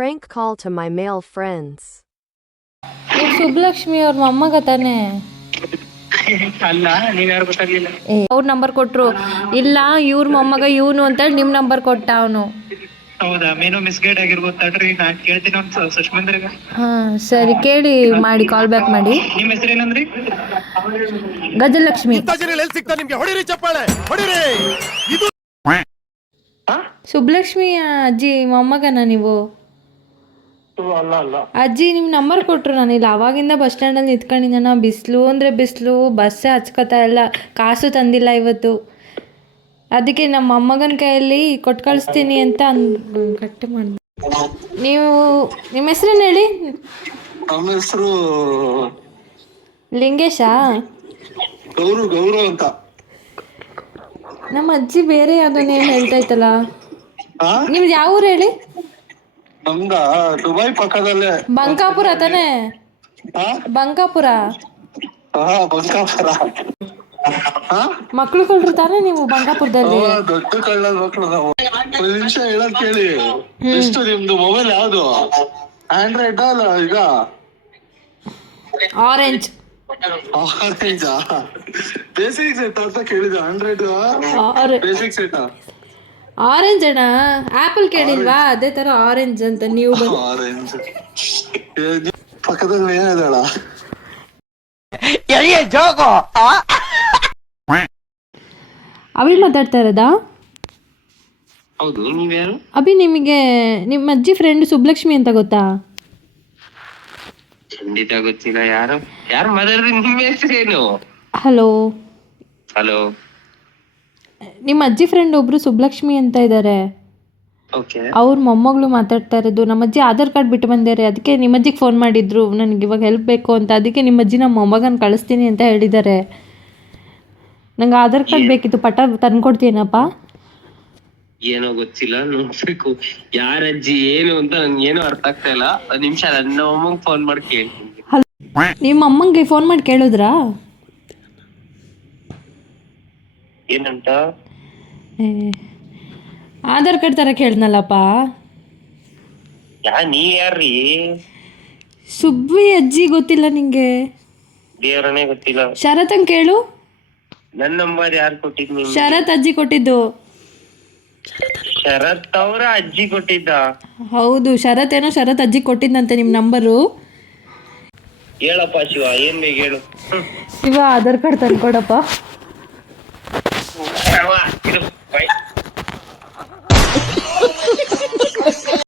prank call to my male friends. ಈಗ ಸುಬ್ಬಲಕ್ಷ್ಮಿ ಅವ್ರ ಮೊಮ್ಮಗ ತಾನೆ. ಅಲ್ಲ, ನೀವ್ ಯಾರು ಗೊತ್ತಾಗ್ಲಿಲ್ಲ. ಅವ್ರ ನಂಬರ್ ಕೊಟ್ರು. ಇಲ್ಲ ಇವ್ರ ಮೊಮ್ಮಗ ಇವನು ಅಂತೇಳಿ ನಿಮ್ಮ ನಂಬರ್ ಕೊಟ್ಟ ಅವನು. ಹೌದಾ? ಮೇನೋ ಮಿಸ್ಗೈಡ್ ಆಗಿರ್ಬೋದು ತಡ್ರಿ, ನಾನ್ ಕೇಳ್ತೀನಿ ಅಂತ ಸುಷ್ಮಂದ್ರಿಗ. ಸರಿ, ಕೇಳಿ ಮಾಡಿ, ಕಾಲ್ ಬ್ಯಾಕ್ ಮಾಡಿ. ನಿಮ್ಮ ಹೆಸರೇನಂದ್ರಿ? ಗಜಲಕ್ಷ್ಮಿ. ಸುಬ್ಬಲಕ್ಷ್ಮಿ ಅಜ್ಜಿ ಮೊಮ್ಮಗನ ನೀವು? ಅಲ್ಲ ಅಲ್ಲ, ಅಜ್ಜಿ ನಿಮ್ಮ ನಂಬರ್ ಕೊಟ್ಟರು. ನಾನು ಇಲ್ಲಿ ಅವಾಗಿಂದ ಬಸ್ ಸ್ಟ್ಯಾಂಡಲ್ಲಿ ನಿಂತ್ಕೊಂಡಿದ್ದೆ. ಬಿಸಿಲು ಅಂದರೆ ಬಿಸಿಲು, ಬಸ್ಸೇ ಹಚ್ಕೋತಾ ಇಲ್ಲ, ಕಾಸು ತಂದಿಲ್ಲ ಇವತ್ತು. ಅದಕ್ಕೆ ನಮ್ಮ ಮೊಮ್ಮಗನ ಕೈಯಲ್ಲಿ ಕೊಟ್ಟು ಕಳಿಸ್ತೀನಿ ಅಂತ ಗಟ್ಟಿ ಮಾಡಿ. ನೀವು ನಿಮ್ಮ ಹೆಸ್ರೇನು ಹೇಳಿ? ನಮ್ಮ ಹೆಸರು ಲಿಂಗೇಶಾ? ಗೌರವ್ ಅಂತ. ನಮ್ಮ ಅಜ್ಜಿ ಬೇರೆ ಯಾವುದೋ ನೇಮ್ ಹೇಳ್ತಾ ಇತ್ತಲ್ಲ. ನಿಮ್ದು ಯಾವ ಊರು ಹೇಳಿ? ನಮ್ದ ದುಬೈ ಪಕ್ಕದಲ್ಲೇ ಬಂಕಾಪುರ ತಾನೇ? ಬಂಕಾಪುರ. ಬಂಕಾಪುರ. ಮಕ್ಳು ಕೊಡ್ರಿ ತಾನೇ ನೀವು ಬಂಕಾಪುರದಲ್ಲಿ? ದೊಡ್ಡ ಕಳ್ಳದ ಮಕ್ಳು ನಾವು. ಒಂದು ನಿಮಿಷ ಹೇಳೋದ್ ಕೇಳಿ. ಎಷ್ಟು ನಿಮ್ದು ಮೊಬೈಲ್ ಯಾವ್ದು? ಆಂಡ್ರಾಯ್ಡ್ ಅಲ್ಲ ಈಗ? ಆರೆಂಜ್. ಆರೆಂಜಾ? ಬೇಸಿಕ್ ಸೆಟ್ ಅಂತ ಕೇಳಿದ. Android basic set. ಆರೆಂಜ್ ಅಣ್ಣ, ಆಪಲ್ ಕೇಳಿಲ್ವಾ? ಅದೇ ತರ ಆರೆಂಜ್ ಅಂತ ನೀವು. ಆರೆಂಜ್ ಪಕ್ಕದಲ್ಲಿ ಏನಿದಾಳ? ಅಭಿ ಮಾತಾಡ್ತಾ ಇರೋದಾ? ಹೌದು. ನೀವ್ಯಾರು? ಅಭಿ, ನಿಮಗೆ ನಿಮ್ಮ ಅಜ್ಜಿ ಫ್ರೆಂಡ್ ಸುಬ್ಬಲಕ್ಷ್ಮಿ ಅಂತ ಗೊತ್ತಾ? ಖಂಡಿತ ಗೊತ್ತಿಲ್ಲ. ಯಾರು ಯಾರು ಮಾತಾಡ್ರಿ? ನಿಮ್ಮ ಹೆಸರೇನು? ಹಲೋ. ಹಲೋ. ನಿಮ್ಮ ಅಜ್ಜಿ ಫ್ರೆಂಡ್ ಒಬ್ರು ಸುಬ್ಬಲಕ್ಷ್ಮಿ ಅಂತ ಇದ್ದಾರೆ. ಓಕೆ. ಅವ್ರ ಮೊಮ್ಮಗಳು ಮಾತಾಡ್ತಾ ಇರೋದು. ನಮ್ಮ ಅಜ್ಜಿ ಆಧಾರ್ ಕಾರ್ಡ್ ಬಿಟ್ಟು ಬಂದಾರೆ, ಅದಕ್ಕೆ ನಿಮ್ಮ ಅಜ್ಜಿಗೆ ಫೋನ್ ಮಾಡಿದ್ರು ನನಗೆ ಇವಾಗ ಹೆಲ್ಪ್ ಬೇಕು ಅಂತ. ಅದಕ್ಕೆ ನಿಮ್ಮ ಅಜ್ಜಿ ನಮ್ಮ ಮೊಮ್ಮಗನ ಕಳಿಸ್ತೀನಿ ಅಂತ ಹೇಳಿದ್ದಾರೆ. ನಂಗೆ ಆಧಾರ್ ಕಾರ್ಡ್ ಬೇಕಿತ್ತು, ಪಟ ತಂದ್ಕೊಡ್ತೀನಪ್ಪ? ಏನೋ ಗೊತ್ತಿಲ್ಲ, ನೋಡ್ಬೇಕು. ಯಾರ ಅಜ್ಜಿ ಏನು ಅಂತ ನನ್ಗೆ ಏನೋ ಅರ್ಥ ಆಗ್ತಾ ಇಲ್ಲ. ಒಂದ್ ನಿಮಿಷ ನನ್ನ ಅಮ್ಮಂಗೆ ಫೋನ್ ಮಾಡಿ ಕೇಳ್ತೀನಿ. ನಿಮ್ಮ ಅಮ್ಮಂಗೆ ಫೋನ್ ಮಾಡಿ ಕೇಳಿದ್ರಾ? ಏನಂತ? ಆಧಾರ್ ಕಾರ್ಡ್ ತರ ಕೇಳಿದ್ನಲ್ಲಪ್ಪ. ನೀವ್ ಯಾರ್ರೀ? ಸುಬ್ಬಿ ಅಜ್ಜಿ ಗೊತ್ತಿಲ್ಲ ನಿಂಗೆ? ದೇವ್ರನೇ ಗೊತ್ತಿಲ್ಲ. ಶರತ್ ಕೇಳು. ನನ್ನ ನಂಬರ್ ಯಾರು ಕೊಟ್ಟಿದ್? ಶರತ್ ಅಜ್ಜಿ ಕೊಟ್ಟಿದ್ದು. ಶರತ್ ಅವರ ಅಜ್ಜಿ ಕೊಟ್ಟಿದ್ದ? ಹೌದು, ಶರತ್ ಅಜ್ಜಿ ಕೊಟ್ಟಿದ್ದಂತೆ ನಿಮ್ಮ ನಂಬರು. ಹೇಳಪ್ಪ ಶಿವ, ಏನ್ ಬೇಕು ಹೇಳು. ಶಿವ, ಆಧಾರ್ ಕಾರ್ಡ್ ತಂದ್ಕೊಡಪ್ಪ. ಬೈ.